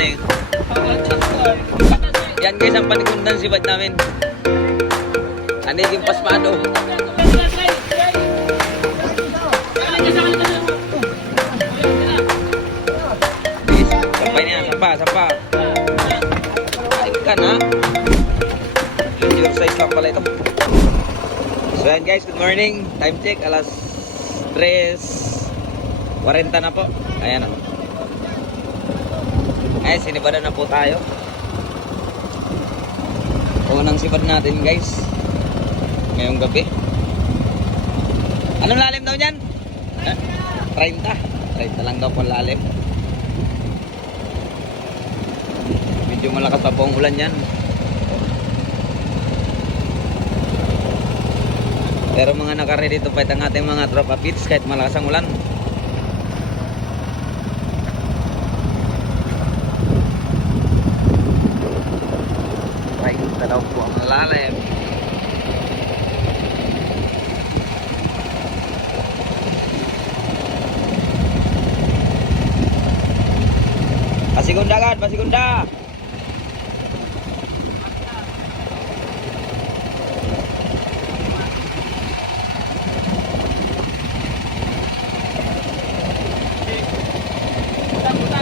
na. Yan guys, ang panikundan si Bad namin. Aniging pasmado. Please, sampay niya, sampa, sampa. Ay ka na. Your size lang pala ito. So yan guys, good morning. Time check, alas 3.40 na po. Ayan o. Ay, sinibada na po tayo. Unang sibad natin guys. Ngayong gabi. Anong lalim daw niyan? Eh, 30. 30 lang daw po lalim. Medyo malakas pa po ang ulan yan. Pero mga naka-ready to fight ang ating mga tropa pits kahit malakas ang ulan. Right, daw po ang lalim. Pasigunda kan, pasigunda.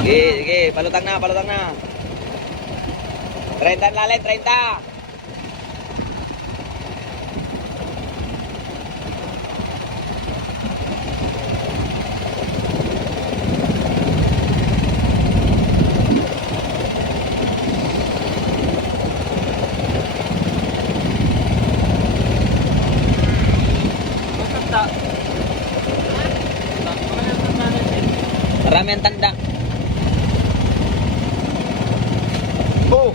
Sige, sige, palutang na, palutang na. 30 ang lalim, 30. Marami ang tanda. Oh!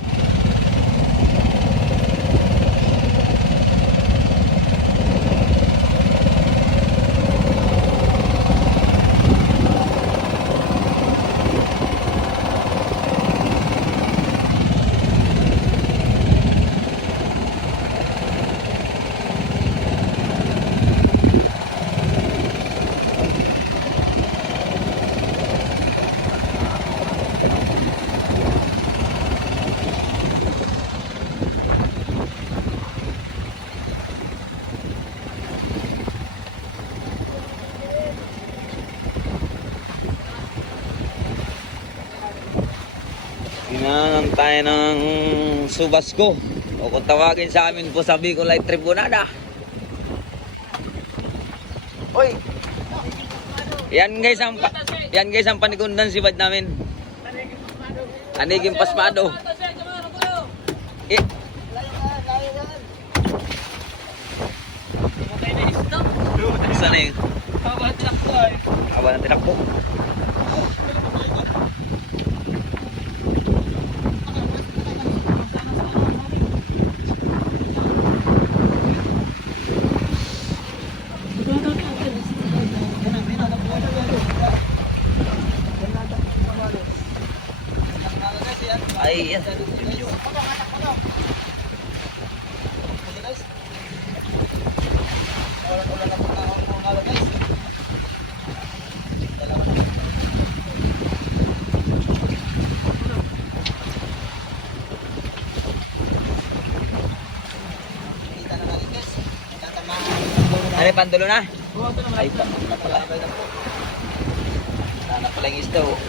Pinangang tayo ng Subasco. O kung tawagin sa amin po sa Bicol ay Tribunada. Hoy! Yan guys ang yan guys ang panikundan si Bad namin. Aniging pasmado. Eh, sana yun? Haba ng tinakbo. Ay, yan. Ano yung pandulo na? Ay, pandulo na pala. Wala na pala yung isda, oh.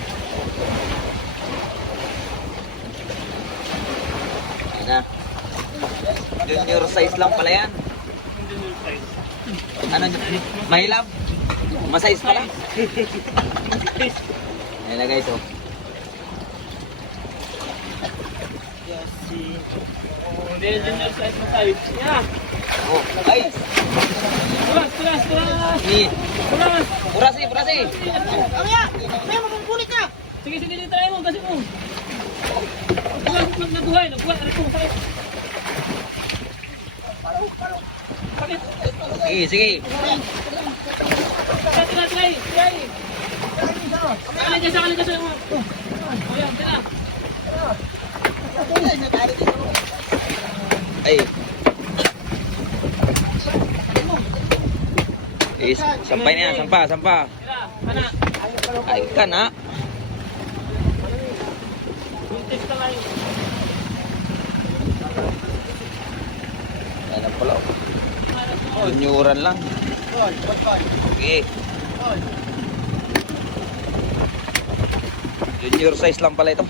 Ayan na. Junior size lang pala yan. Ano, mahilab? Masize pala? Ayan na guys, oh. Oh, ay! Ni, purasi, purasi! Sige, sige, dito tayo mo, kasi mo. Mag nabuhay, nabuhay, aray ko, sakit. Sakit. Sige, sige. Tira, tira, tira, tira. Sakalan dyan, sakalan dyan, sa'yo mo. O yan, tira. Ay. Is, sampay na yan, sampa, sampa. Tira, kana. Ay, ka na. Test na tayo. Ayan ang pala. Junioran lang. Okay. Junior size lang pala ito.